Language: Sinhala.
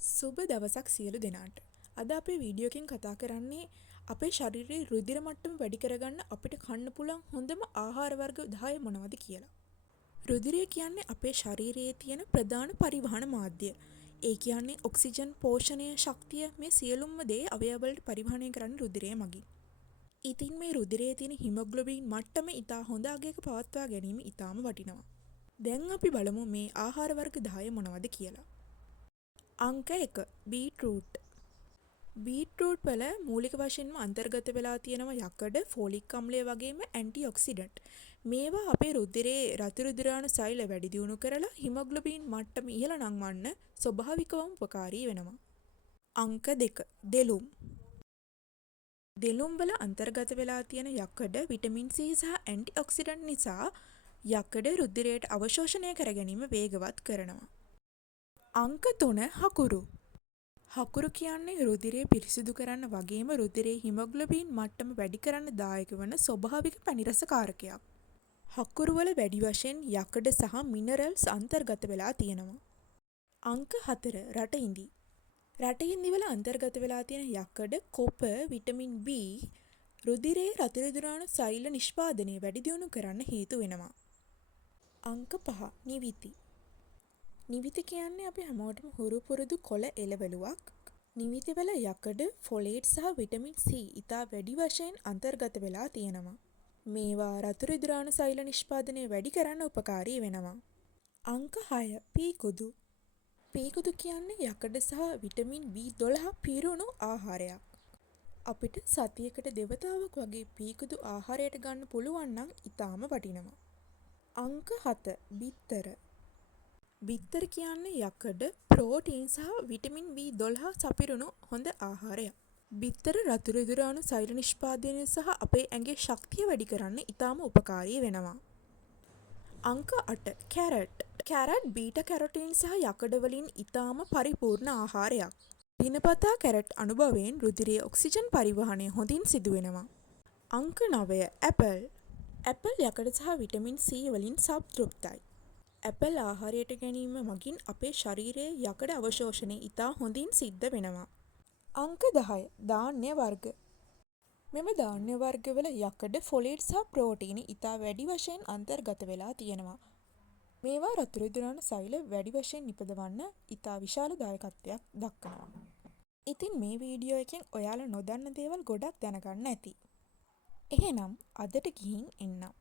සුබ දවසක් සියලු දෙනාට. අද අපේ වීඩියෝ එකෙන් කතා කරන්නේ අපේ ශරීරයේ රුධිර මට්ටම වැඩි කරගන්න අපිට කන්න පුළුවන් හොඳම ආහාර වර්ග 10 මොනවද කියලා. රුධිරය කියන්නේ අපේ ශරීරයේ තියෙන ප්‍රධාන පරිවහන මාධ්‍ය. ඒ කියන්නේ ඔක්සිජන්, පෝෂණය, ශක්තිය මේ සියලුම දේ අවයවවලට පරිවහනය කරන්නේ රුධිරය මගින්. ඉතින් මේ රුධිරයේ තියෙන හිමොග්ලොබින් මට්ටම ඉතා හොඳ අගයක පවත්වා ගැනීම ඉතාම වටිනවා. දැන් අපි බලමු මේ ආහාර වර්ග 10 මොනවද කියලා. අංක 1 බීට්රූට්. බීට්රූට් වල මූලික වශයෙන්ම අන්තර්ගත වෙලා තියෙනවා යකඩ, ෆෝලික් අම්ලය වගේම ඇන්ටිඔක්සිඩන්ට්. මේවා අපේ රුධිරයේ රතු රුධිරාණු සෛල වැඩි දියුණු කරලා හිමොග්ලොබින් මට්ටම ඉහළ නංවන්න ස්වභාවිකවම උපකාරී වෙනවා. අංක 2 දෙලුම්. දෙලුම් වල අන්තර්ගත වෙලා තියෙන යකඩ, විටමින් C සහ ඇන්ටිඔක්සිඩන්ට් නිසා යකඩ රුධිරයට අවශෝෂණය කර ගැනීම වේගවත් කරනවා. අංක 3 හකුරු. හකුරු කියන්නේ රුධිරය පිරිසිදු කරන්න වගේම රුධිරයේ හිමොග්ලොබින් මට්ටම වැඩි කරන්න දායක වන ස්වභාවික පැණිරස කාරකයක්. හකුරු වල වැඩි වශයෙන් යකඩ සහ මිනරල්ස් අන්තර්ගත වෙලා තියෙනවා. අංක 4 රටඉඳි. රටඉඳි වල අන්තර්ගත වෙලා තියෙන යකඩ, කොපර්, විටමින් B රුධිරයේ රතු රුධිරාණු සෛල නිෂ්පාදනය වැඩි දියුණු කරන්න හේතු වෙනවා. අංක 5 නිවිති. නිවිති කියන්නේ අපි හැමෝටම හුරු පුරුදු කොළ එළවලුවක්. නිවිති වල යකඩ, ෆොලේට් සහ විටමින් C ඉතා වැඩි වශයෙන් අන්තර්ගත වෙලා තියෙනවා. මේවා රතු රුධිරාණු සෛල නිෂ්පාදනය වැඩි කරන්න උපකාරී වෙනවා. අංක 6 පීකුදු. පීකුදු කියන්නේ යකඩ සහ විටමින් B12 පිරුණු ආහාරයක්. අපිට සතියකට දෙවතාවක් වගේ පීකුදු ආහාරයට ගන්න පුළුවන් නම් ඉතාම වටිනවා. අංක 7 බිත්තර. බිත්තර කියන්නේ යකඩ, ප්‍රෝටීන් සහ විටමින් B12 සපිරුණු හොඳ ආහාරයක්. බිත්තර රතු රුධිරාණු සෛල නිෂ්පාදනය සහ අපේ ඇඟේ ශක්තිය වැඩි කරන්න ඉතාම උපකාරී වෙනවා. අංක 8 කැරට්. කැරට් බීටා කැරොටින් සහ යකඩ වලින් ඉතාම පරිපූර්ණ ආහාරයක්. දිනපතා කැරට් අනුභවයෙන් රුධිරයේ ඔක්සිජන් පරිවහනය හොඳින් සිදු වෙනවා. අංක 9 ඇපල්. ඇපල් යකඩ සහ විටමින් C වලින් සම්තෘප්තයි. ඇපල් ආහාරයට ගැනීම මගින් අපේ ශරීරයේ යකඩ අවශෝෂණය ඉතා හොඳින් සිද්ධ වෙනවා. අංක 10 ධාන්‍ය වර්ග. මෙම ධාන්‍ය වර්ගවල යකඩ, ෆොලේට් සහ ප්‍රෝටීන ඉතා වැඩි වශයෙන් අන්තර්ගත වෙලා තියෙනවා. මේවා රතු රුධිරාණු සෛල වැඩි වශයෙන් නිපදවන්න ඉතා විශාල දායකත්වයක් දක්වනවා. ඉතින් මේ වීඩියෝ එකෙන් ඔයාලා නොදන්න දේවල් ගොඩක් දැනගන්න ඇති. එහෙනම් අදට ගිහින් එන්නම්.